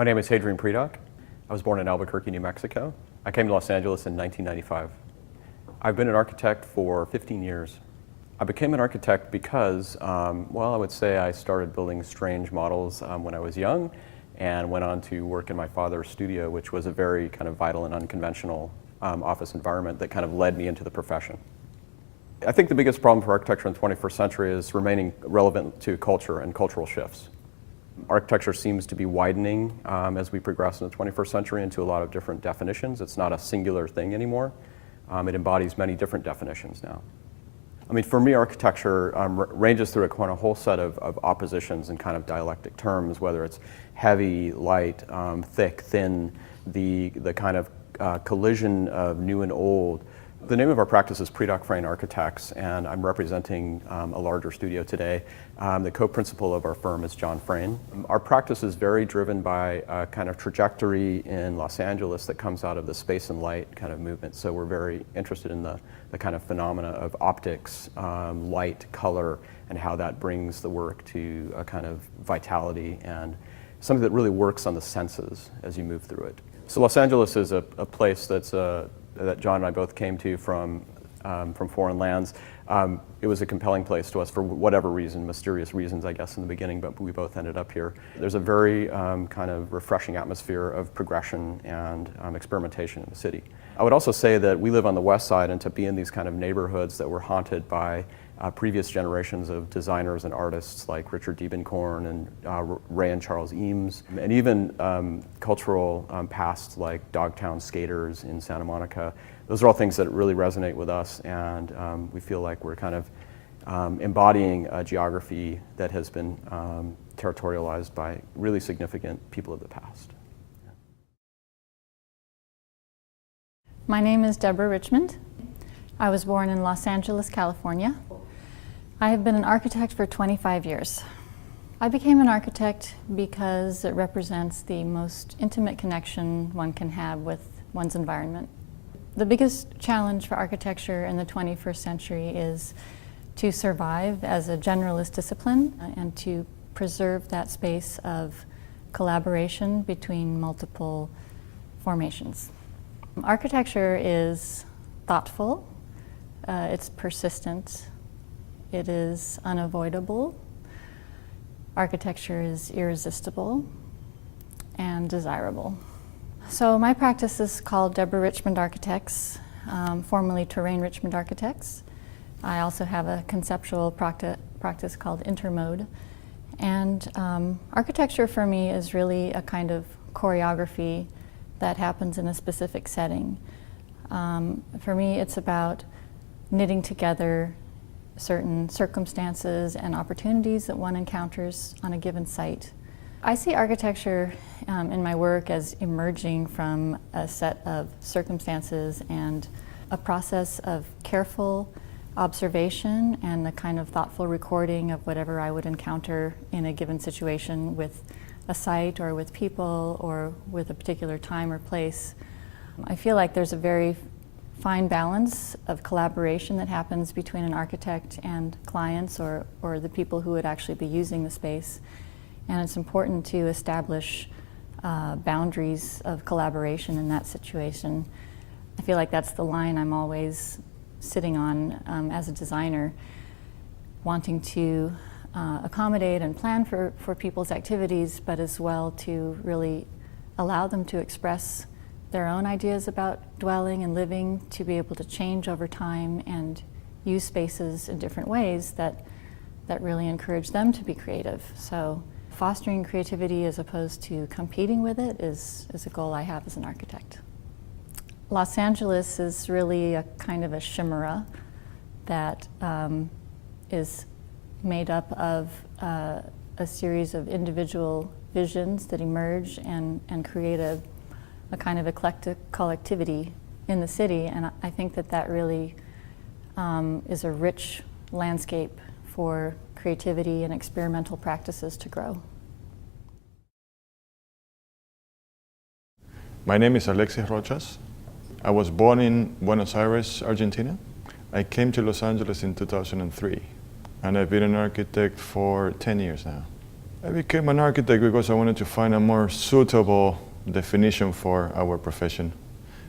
My name is Hadrian Predock. I was born in Albuquerque, New Mexico. I came to Los Angeles in 1995. I've been an architect for 15 years. I became an architect because, well, I would say I started building strange models when I was young and went on to work in my father's studio, which was a very kind of vital and unconventional office environment that kind of led me into the profession. I think the biggest problem for architecture in the 21st century is remaining relevant to culture and cultural shifts. Architecture seems to be widening as we progress in the 21st century into a lot of different definitions. It's not a singular thing anymore. It embodies many different definitions now. I mean, for me, architecture ranges through a whole set of oppositions and kind of dialectic terms, whether it's heavy, light, thick, thin, the kind of collision of new and old. The name of our practice is Predock Frame Architects, and I'm representing a larger studio today. The co-principal of our firm is John Frame. Our practice is very driven by a kind of trajectory in Los Angeles that comes out of the space and light kind of movement. So we're very interested in the kind of phenomena of optics, light, color, and how that brings the work to a kind of vitality and something that really works on the senses as you move through it. So Los Angeles is a place that's that John and I both came to from foreign lands. It was a compelling place to us for whatever reason, mysterious reasons, I guess, in the beginning, but we both ended up here. There's a very kind of refreshing atmosphere of progression and experimentation in the city. I would also say that we live on the west side, and to be in these kind of neighborhoods that were haunted by previous generations of designers and artists like Richard Diebenkorn and Ray and Charles Eames, and even cultural past like Dogtown skaters in Santa Monica. Those are all things that really resonate with us, and we feel like we're kind of embodying a geography that has been territorialized by really significant people of the past. My name is Deborah Richmond. I was born in Los Angeles, California. I have been an architect for 25 years. I became an architect because it represents the most intimate connection one can have with one's environment. The biggest challenge for architecture in the 21st century is to survive as a generalist discipline and to preserve that space of collaboration between multiple formations. Architecture is thoughtful, it's persistent, it is unavoidable. Architecture is irresistible and desirable. So my practice is called Deborah Richmond Architects, formerly Touraine Richmond Architects. I also have a conceptual practice called Intermode. And architecture for me is really a kind of choreography that happens in a specific setting. For me, it's about knitting together certain circumstances and opportunities that one encounters on a given site. I see architecture in my work as emerging from a set of circumstances and a process of careful observation and the kind of thoughtful recording of whatever I would encounter in a given situation with a site or with people or with a particular time or place. I feel like there's a very fine balance of collaboration that happens between an architect and clients or the people who would actually be using the space. And it's important to establish boundaries of collaboration in that situation. I feel like that's the line I'm always sitting on as a designer, wanting to accommodate and plan for people's activities, but as well to really allow them to express their own ideas about dwelling and living, to be able to change over time and use spaces in different ways that really encourage them to be creative. So fostering creativity as opposed to competing with it is a goal I have as an architect. Los Angeles is really a kind of a chimera that is made up of a series of individual visions that emerge and create a kind of eclectic collectivity in the city, and I think that really is a rich landscape for creativity and experimental practices to grow. My name is Alexis Rochas. I was born in Buenos Aires, Argentina. I came to Los Angeles in 2003, and I've been an architect for 10 years now. I became an architect because I wanted to find a more suitable definition for our profession.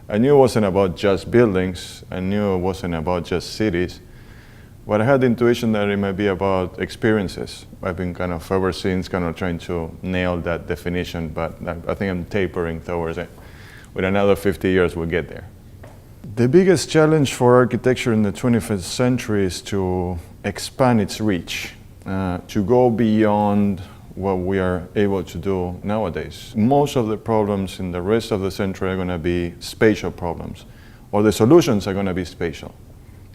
I knew it wasn't about just buildings, I knew it wasn't about just cities, but I had the intuition that it might be about experiences. I've been kind of ever since kind of trying to nail that definition, but I think I'm tapering towards it. With another 50 years, we'll get there. The biggest challenge for architecture in the 21st century is to expand its reach, to go beyond what we are able to do nowadays. Most of the problems in the rest of the century are going to be spatial problems, or the solutions are going to be spatial.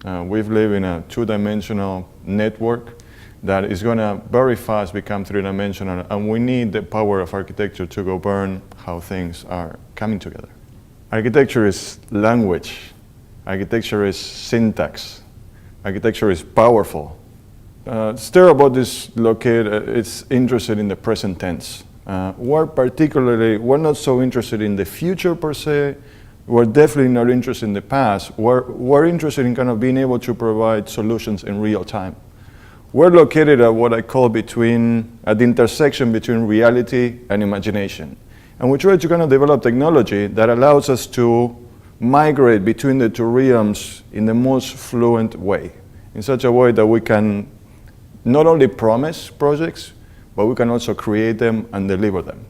We've lived in a two-dimensional network that is going to very fast become three-dimensional, and we need the power of architecture to govern how things are coming together. Architecture is language. Architecture is syntax. Architecture is powerful. Stare about this locate, it's interested in the present tense. We're not so interested in the future per se. We're definitely not interested in the past. We're interested in kind of being able to provide solutions in real time. We're located at what I call at the intersection between reality and imagination. And we try to kind of develop technology that allows us to migrate between the two realms in the most fluent way, in such a way that we can not only promise projects, but we can also create them and deliver them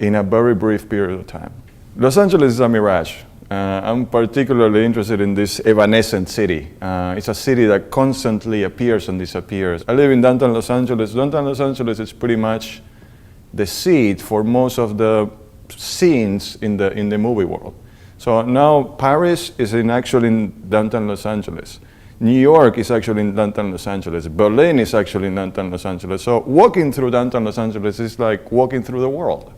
in a very brief period of time. Los Angeles is a mirage. I'm particularly interested in this evanescent city. It's a city that constantly appears and disappears. I live in downtown Los Angeles. Downtown Los Angeles is pretty much the seed for most of the scenes in the movie world. So now Paris is actually in downtown Los Angeles. New York is actually in downtown Los Angeles. Berlin is actually in downtown Los Angeles. So walking through downtown Los Angeles is like walking through the world.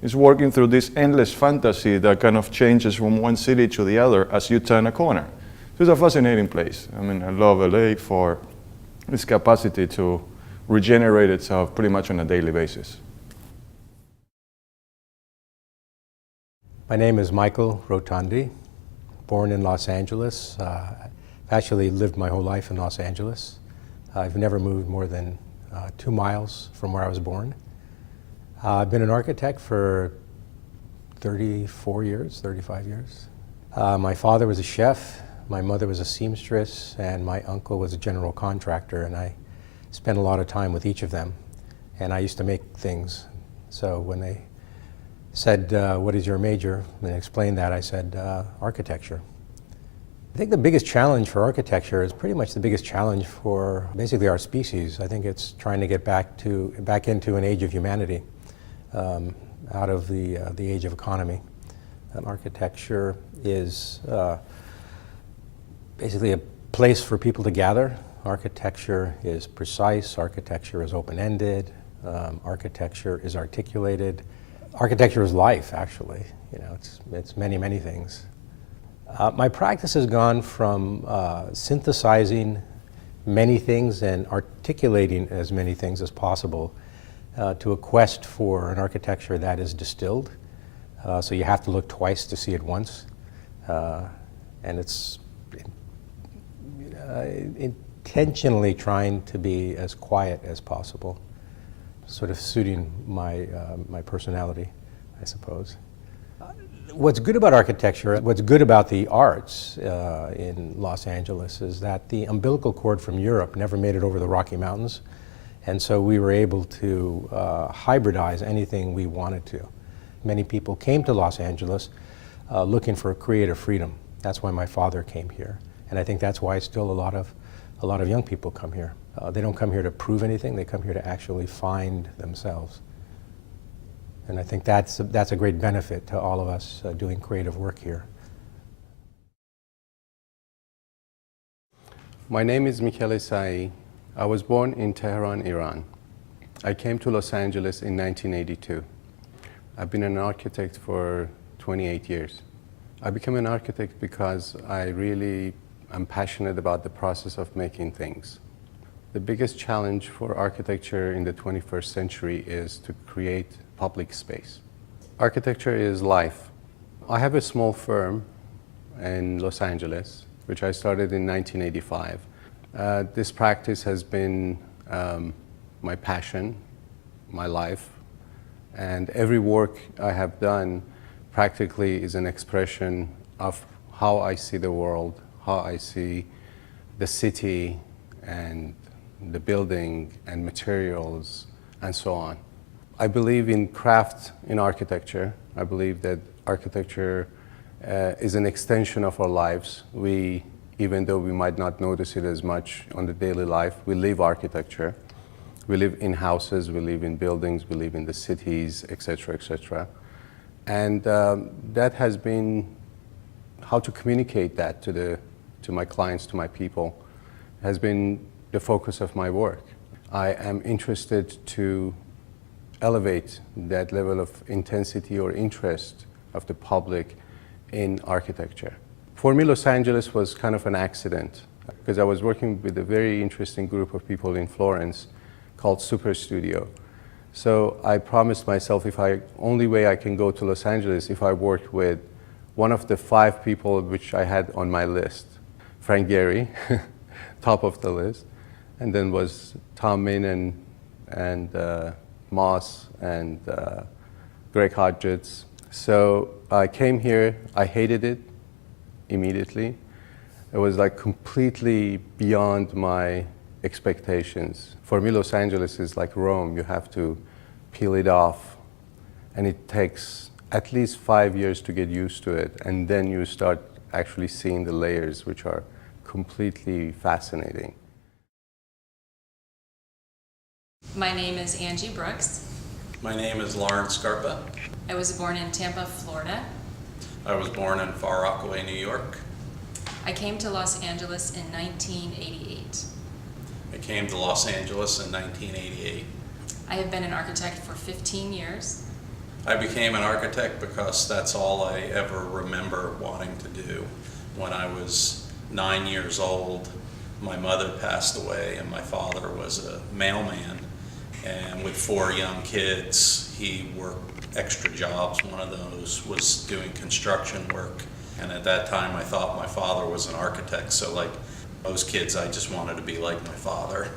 It's walking through this endless fantasy that kind of changes from one city to the other as you turn a corner. So it's a fascinating place. I mean, I love LA for its capacity to regenerate itself pretty much on a daily basis. My name is Michael Rotondi, born in Los Angeles. I've actually lived my whole life in Los Angeles. I've never moved more than 2 miles from where I was born. I've been an architect for 34 years, 35 years. My father was a chef, my mother was a seamstress, and my uncle was a general contractor, and I spent a lot of time with each of them. And I used to make things. So when they said, what is your major? And I explained that, I said, architecture. I think the biggest challenge for architecture is pretty much the biggest challenge for basically our species. I think it's trying to get back into an age of humanity, out of the age of economy. Architecture is basically a place for people to gather. Architecture is precise, architecture is open-ended, architecture is articulated. Architecture is life, actually. You know, it's many, many things. My practice has gone from synthesizing many things and articulating as many things as possible to a quest for an architecture that is distilled. So you have to look twice to see it once. And it's intentionally trying to be as quiet as possible, sort of suiting my personality, I suppose. What's good about architecture, what's good about the arts in Los Angeles is that the umbilical cord from Europe never made it over the Rocky Mountains, and so we were able to hybridize anything we wanted to. Many people came to Los Angeles looking for creative freedom. That's why my father came here, and I think that's why still a lot of young people come here. They don't come here to prove anything, they come here to actually find themselves. And I think that's a great benefit to all of us doing creative work here. My name is Michele Saee. I was born in Tehran, Iran. I came to Los Angeles in 1982. I've been an architect for 28 years. I became an architect because I really am passionate about the process of making things. The biggest challenge for architecture in the 21st century is to create public space. Architecture is life. I have a small firm in Los Angeles, which I started in 1985. This practice has been my passion my life. And every work I have done practically is an expression of how I see the world, how I see the city and the building and materials and so on. I believe in craft in architecture. I believe that architecture is an extension of our lives. Even though we might not notice it as much on the daily life, we live architecture. We live in houses, we live in buildings, we live in the cities, etc., etc. And that has been how to communicate that to my clients, to my people, has been the focus of my work. I am interested to elevate that level of intensity or interest of the public in architecture. For me, Los Angeles was kind of an accident because I was working with a very interesting group of people in Florence called Super Studio. So I promised myself only way I can go to Los Angeles if I worked with one of the 5 people which I had on my list. Frank Gehry, top of the list, and then was Tom Min and Moss and Greg Huljich. So I came here, I hated it immediately. It was like completely beyond my expectations. For me, Los Angeles is like Rome. You have to peel it off, and it takes at least 5 years to get used to it, and then you start actually seeing the layers, which are completely fascinating. My name is Angie Brooks. My name is Lauren Scarpa. I was born in Tampa, Florida. I was born in Far Rockaway, New York. I came to Los Angeles in 1988. I came to Los Angeles in 1988. I have been an architect for 15 years. I became an architect because that's all I ever remember wanting to do. When I was 9 years old, my mother passed away and my father was a mailman. And with 4 young kids, he worked extra jobs. One of those was doing construction work. And at that time, I thought my father was an architect. So like most kids, I just wanted to be like my father.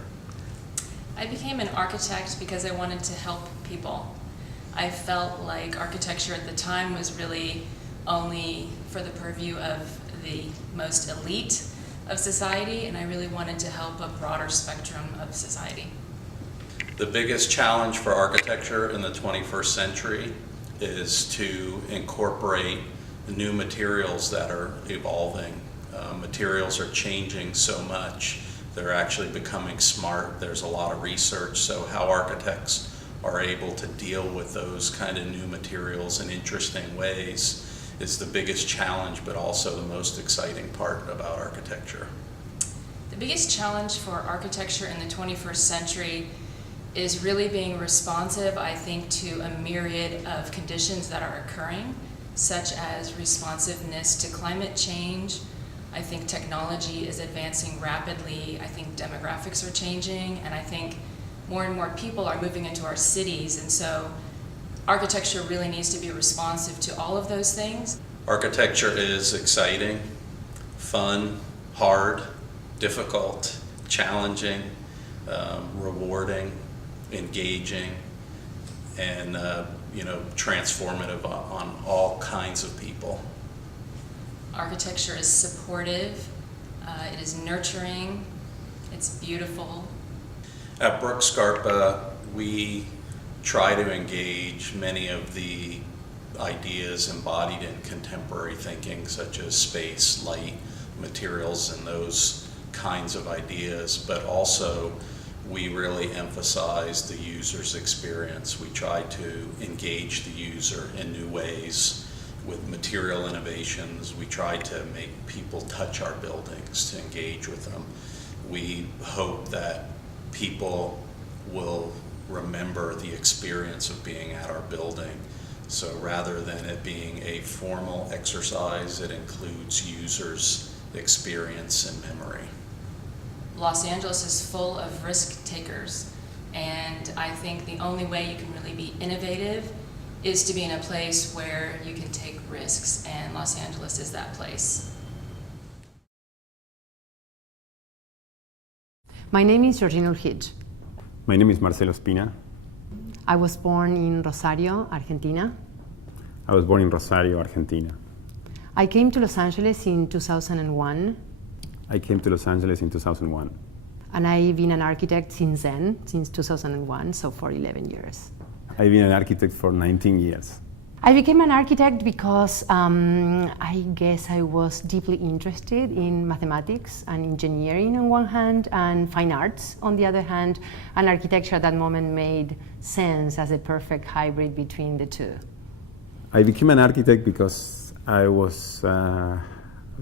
I became an architect because I wanted to help people. I felt like architecture at the time was really only for the purview of the most elite of society, and I really wanted to help a broader spectrum of society. The biggest challenge for architecture in the 21st century is to incorporate the new materials that are evolving. Materials are changing so much. They're actually becoming smart. There's a lot of research, so how architects are able to deal with those kind of new materials in interesting ways is the biggest challenge, but also the most exciting part about architecture. The biggest challenge for architecture in the 21st century is really being responsive, I think, to a myriad of conditions that are occurring, such as responsiveness to climate change. I think technology is advancing rapidly. I think demographics are changing, and I think more and more people are moving into our cities, and so architecture really needs to be responsive to all of those things. Architecture is exciting, fun, hard, difficult, challenging, rewarding, engaging, and transformative on all kinds of people. Architecture is supportive, it is nurturing, it's beautiful. At Brooks Scarpa, we try to engage many of the ideas embodied in contemporary thinking, such as space, light, materials, and those kinds of ideas, but also we really emphasize the user's experience. We try to engage the user in new ways with material innovations. We try to make people touch our buildings, to engage with them. We hope that people will remember the experience of being at our building. So rather than it being a formal exercise, it includes users' experience and memory. Los Angeles is full of risk takers, and I think the only way you can really be innovative is to be in a place where you can take risks, and Los Angeles is that place. My name is Georgina Huljich. My name is Marcel Espina. I was born in Rosario, Argentina. I was born in Rosario, Argentina. I came to Los Angeles in 2001. I came to Los Angeles in 2001. And I've been an architect since then, since 2001, so for 11 years. I've been an architect for 19 years. I became an architect because I guess I was deeply interested in mathematics and engineering on one hand, and fine arts on the other hand, and architecture at that moment made sense as a perfect hybrid between the two. I became an architect because I was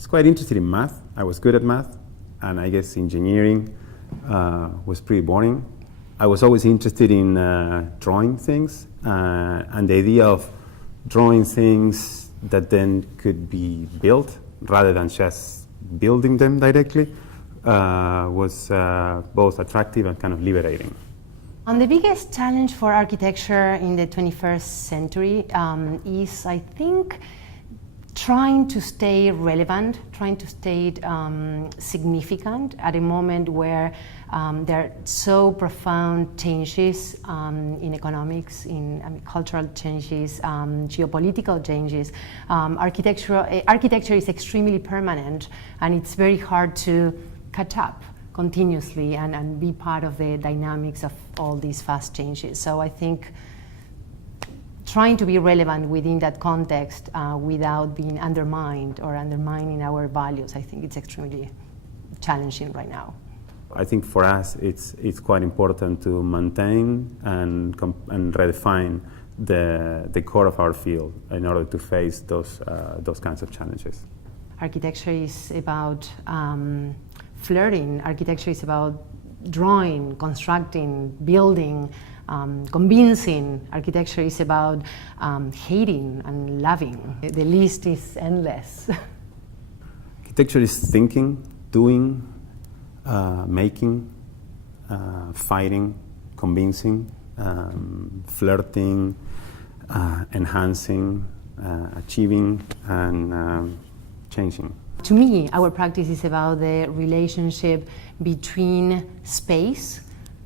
quite interested in math. I was good at math, and I guess engineering was pretty boring. I was always interested in drawing things, and the idea of drawing things that then could be built rather than just building them directly was both attractive and kind of liberating. And the biggest challenge for architecture in the 21st century is, I think, trying to stay relevant, trying to stay significant at a moment where there are so profound changes in economics, in cultural changes, geopolitical changes. Architecture is extremely permanent, and it's very hard to catch up continuously and be part of the dynamics of all these fast changes. So I think trying to be relevant within that context without being undermined or undermining our values, I think it's extremely challenging right now. I think for us it's quite important to maintain and redefine the core of our field in order to face those kinds of challenges. Architecture is about flirting. Architecture is about drawing, constructing, building, convincing. Architecture is about hating and loving. The list is endless. Architecture is thinking, doing, making, fighting, convincing, flirting, enhancing, achieving, and changing. To me, our practice is about the relationship between space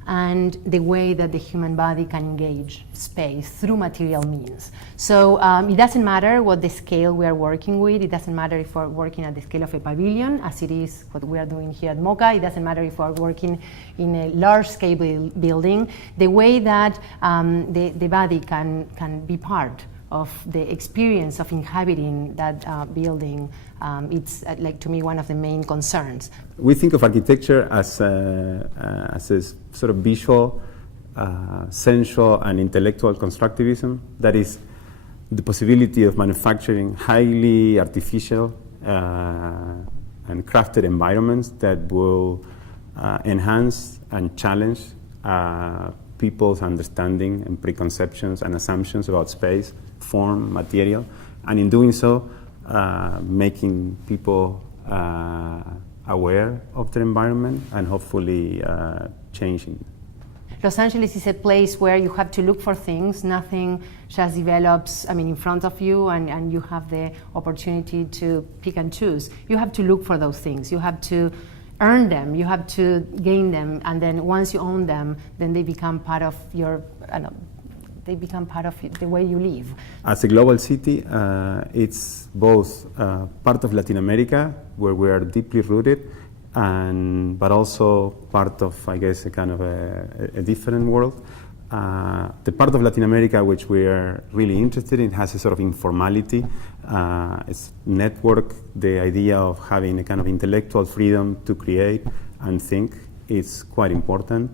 and the way that the human body can engage space through material means. So it doesn't matter what the scale we are working with. It doesn't matter if we're working at the scale of a pavilion, as it is what we are doing here at MOCA. It doesn't matter if we're working in a large-scale building. The way that the body can be part of the experience of inhabiting that building, it's like, to me, one of the main concerns. We think of architecture as a sort of visual, sensual, and intellectual constructivism. That is the possibility of manufacturing highly artificial and crafted environments that will enhance and challenge people's understanding and preconceptions and assumptions about space, form, material, and in doing so, making people aware of their environment and hopefully changing. Los Angeles is a place where you have to look for things. Nothing just develops, in front of you, and you have the opportunity to pick and choose. You have to look for those things. You have to earn them. You have to gain them, and then once you own them, then they become part of your. They become part of the way you live. As a global city, it's both part of Latin America, where we are deeply rooted, but also part of, I guess, a kind of a different world. The part of Latin America which we are really interested in has a sort of informality. It's network, the idea of having a kind of intellectual freedom to create and think is quite important.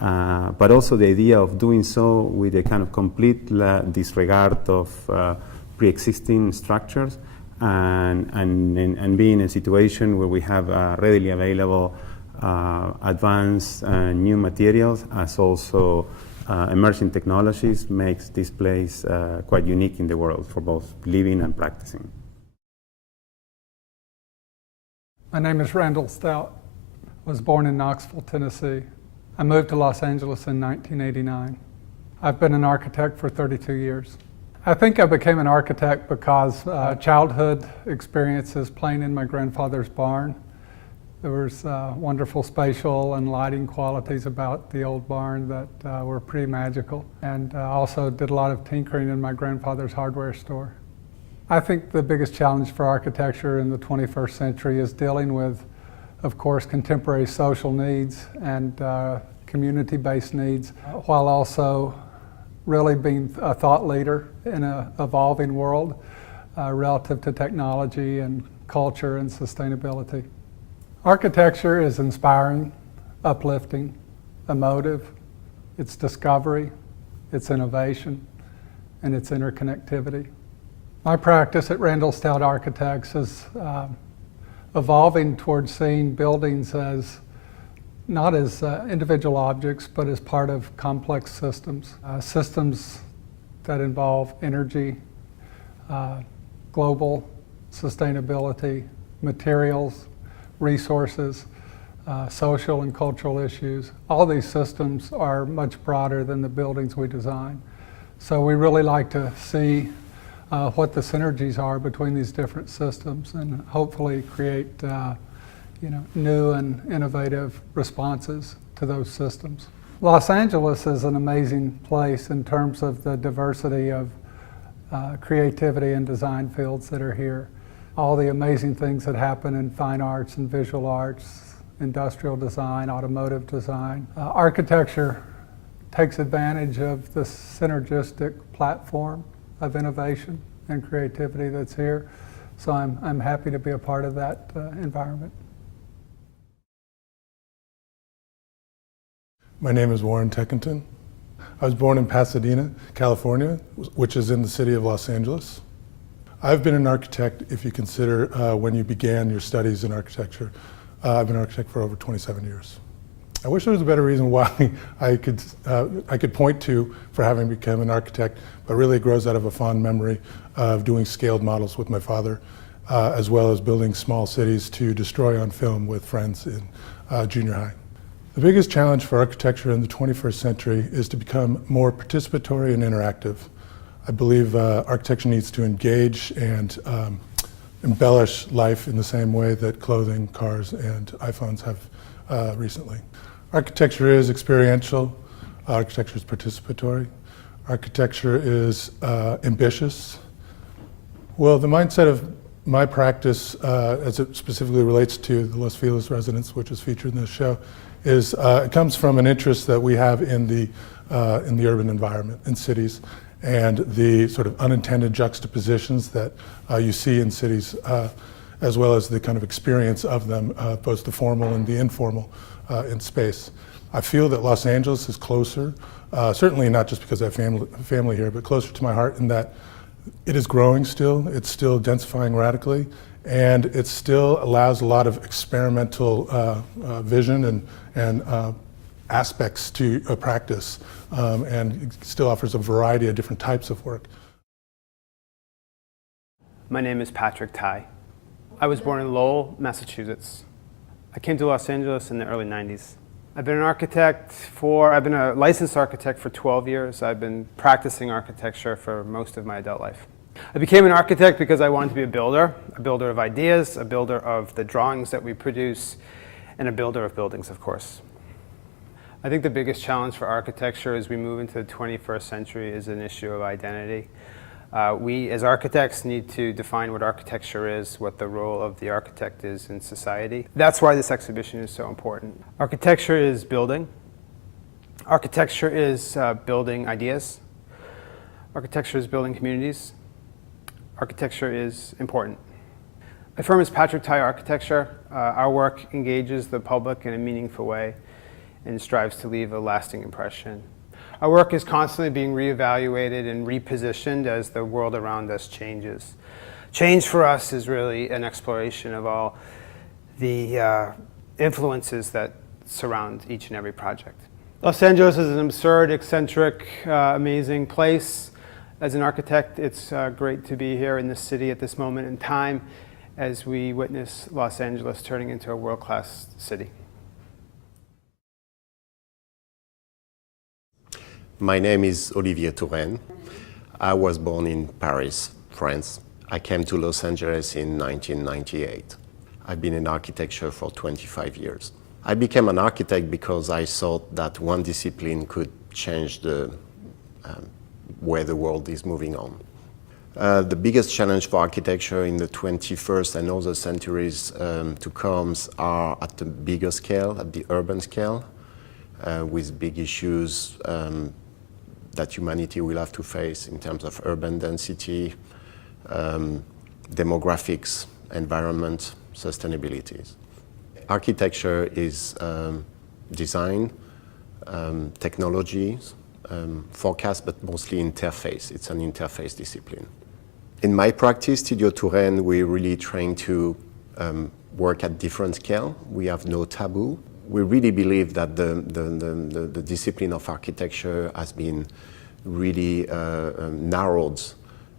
But also the idea of doing so with a kind of complete disregard of pre-existing structures and being in a situation where we have readily available advanced new materials as also emerging technologies makes this place quite unique in the world for both living and practicing. My name is Randall Stout. I was born in Knoxville, Tennessee. I moved to Los Angeles in 1989. I've been an architect for 32 years. I think I became an architect because childhood experiences playing in my grandfather's barn There was wonderful spatial and lighting qualities about the old barn that were pretty magical. And also did a lot of tinkering in my grandfather's hardware store. I think the biggest challenge for architecture in the 21st century is dealing with, of course, contemporary social needs and community-based needs, while also really being a thought leader in an evolving world relative to technology and culture and sustainability. Architecture is inspiring, uplifting, emotive. It's discovery, it's innovation, and it's interconnectivity. My practice at Randall Stout Architects is evolving towards seeing buildings as not as individual objects, but as part of complex systems. Systems that involve energy, global sustainability, materials, resources, social and cultural issues. All these systems are much broader than the buildings we design. So we really like to see what the synergies are between these different systems and hopefully create new and innovative responses to those systems. Los Angeles is an amazing place in terms of the diversity of creativity and design fields that are here. All the amazing things that happen in fine arts and visual arts, industrial design, automotive design. Architecture takes advantage of the synergistic platform of innovation and creativity that's here. So I'm happy to be a part of that environment. My name is Warren Techentin. I was born in Pasadena, California, which is in the city of Los Angeles. I've been an architect if you consider when you began your studies in architecture. I've been an architect for over 27 years. I wish there was a better reason why I could point to for having become an architect, but really it grows out of a fond memory of doing scaled models with my father, as well as building small cities to destroy on film with friends in junior high. The biggest challenge for architecture in the 21st century is to become more participatory and interactive. I believe architecture needs to engage and embellish life in the same way that clothing, cars, and iPhones have recently. Architecture is experiential, architecture is participatory, architecture is ambitious. Well, the mindset of my practice, as it specifically relates to the Los Feliz residence, which is featured in this show, is it comes from an interest that we have in the urban environment, in cities, and the sort of unintended juxtapositions that you see in cities, as well as the kind of experience of them, both the formal and the informal in space. I feel that Los Angeles is closer, certainly not just because I have family here, but closer to my heart in that it is growing still, it's still densifying radically, and it still allows a lot of experimental vision and aspects to a practice, and it still offers a variety of different types of work. My name is Patrick Tighe. I was born in Lowell, Massachusetts. I came to Los Angeles in the early 90s. I've been a licensed architect for 12 years. I've been practicing architecture for most of my adult life. I became an architect because I wanted to be a builder of ideas, a builder of the drawings that we produce, and a builder of buildings, of course. I think the biggest challenge for architecture as we move into the 21st century is an issue of identity. We, as architects, need to define what architecture is, what the role of the architect is in society. That's why this exhibition is so important. Architecture is building. Architecture is building ideas. Architecture is building communities. Architecture is important. My firm is Patrick Tighe Architecture. Our work engages the public in a meaningful way and strives to leave a lasting impression. Our work is constantly being reevaluated and repositioned as the world around us changes. Change for us is really an exploration of all the influences that surround each and every project. Los Angeles is an absurd, eccentric, amazing place. As an architect, it's great to be here in this city at this moment in time as we witness Los Angeles turning into a world-class city. My name is Olivier Touraine. I was born in Paris, France. I came to Los Angeles in 1998. I've been in architecture for 25 years. I became an architect because I thought that one discipline could change the where the world is moving on. The biggest challenge for architecture in the 21st and other centuries to come are at the bigger scale, at the urban scale, with big issues that humanity will have to face in terms of urban density, demographics, environment, sustainability. Architecture is design, technology, forecast, but mostly interface. It's an interface discipline. In my practice, Studio Touraine, we're really trying to work at different scale. We have no taboo. We really believe that the discipline of architecture has been really narrowed,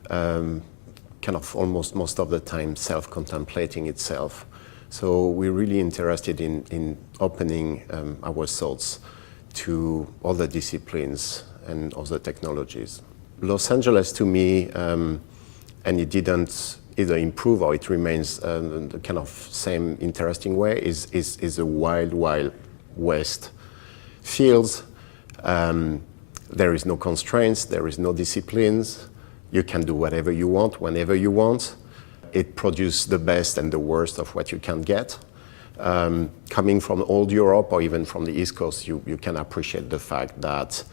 kind of almost most of the time self-contemplating itself. So we're really interested in opening our thoughts to other disciplines and other technologies. Los Angeles, to me, and it didn't either improve or it remains the kind of same interesting way, is a wild, wild west fields. There is no constraints, there is no disciplines. You can do whatever you want, whenever you want. It produces the best and the worst of what you can get. Coming from old Europe or even from the East Coast, you can appreciate the fact that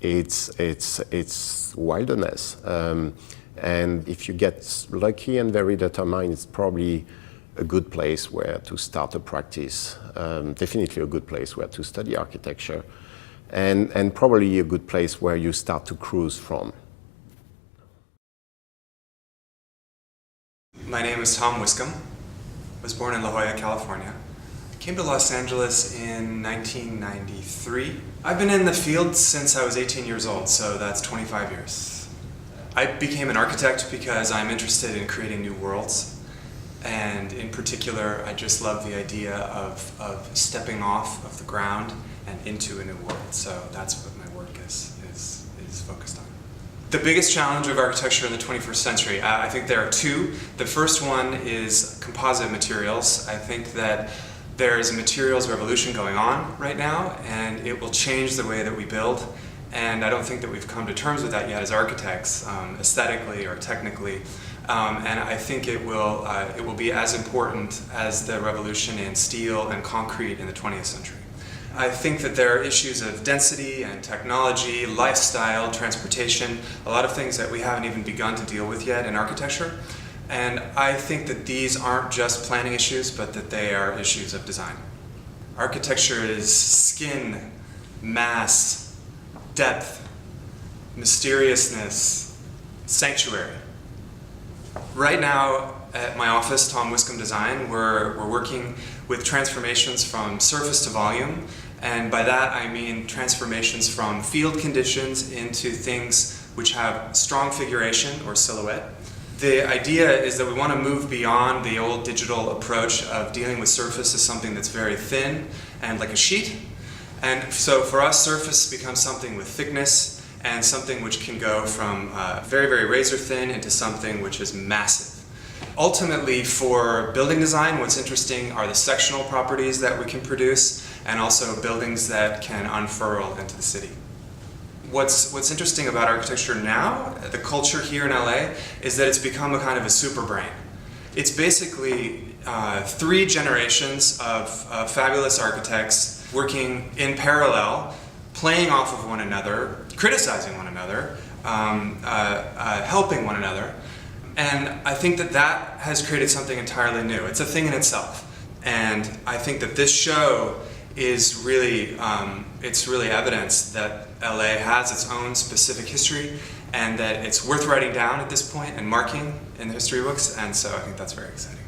it's wilderness. And if you get lucky and very determined, it's probably a good place where to start a practice, definitely a good place where to study architecture, and probably a good place where you start to cruise from. My name is Tom Wiscombe. I was born in La Jolla, California. I came to Los Angeles in 1993. I've been in the field since I was 18 years old, so that's 25 years. I became an architect because I'm interested in creating new worlds. And in particular, I just love the idea of stepping off of the ground and into a new world. So that's what my work is focused on. The biggest challenge of architecture in the 21st century, I think there are two. The first one is composite materials. I think that there is a materials revolution going on right now, and it will change the way that we build. And I don't think that we've come to terms with that yet as architects, aesthetically or technically. And I think it will be as important as the revolution in steel and concrete in the 20th century. I think that there are issues of density and technology, lifestyle, transportation, a lot of things that we haven't even begun to deal with yet in architecture. And I think that these aren't just planning issues, but that they are issues of design. Architecture is skin, mass, depth, mysteriousness, sanctuary. Right now at my office, Tom Wiscombe Design, we're working with transformations from surface to volume, and by that I mean transformations from field conditions into things which have strong figuration or silhouette. The idea is that we want to move beyond the old digital approach of dealing with surface as something that's very thin and like a sheet. And so for us, surface becomes something with thickness and something which can go from very, very razor thin into something which is massive. Ultimately, for building design, what's interesting are the sectional properties that we can produce and also buildings that can unfurl into the city. What's interesting about architecture now, the culture here in LA, is that it's become a kind of a super brain. It's basically 3 generations of fabulous architects working in parallel, playing off of one another, criticizing one another, helping one another. And I think that that has created something entirely new. It's a thing in itself. And I think that this show is really, it's really evidence that LA has its own specific history and that it's worth writing down at this point and marking in the history books. And so I think that's very exciting.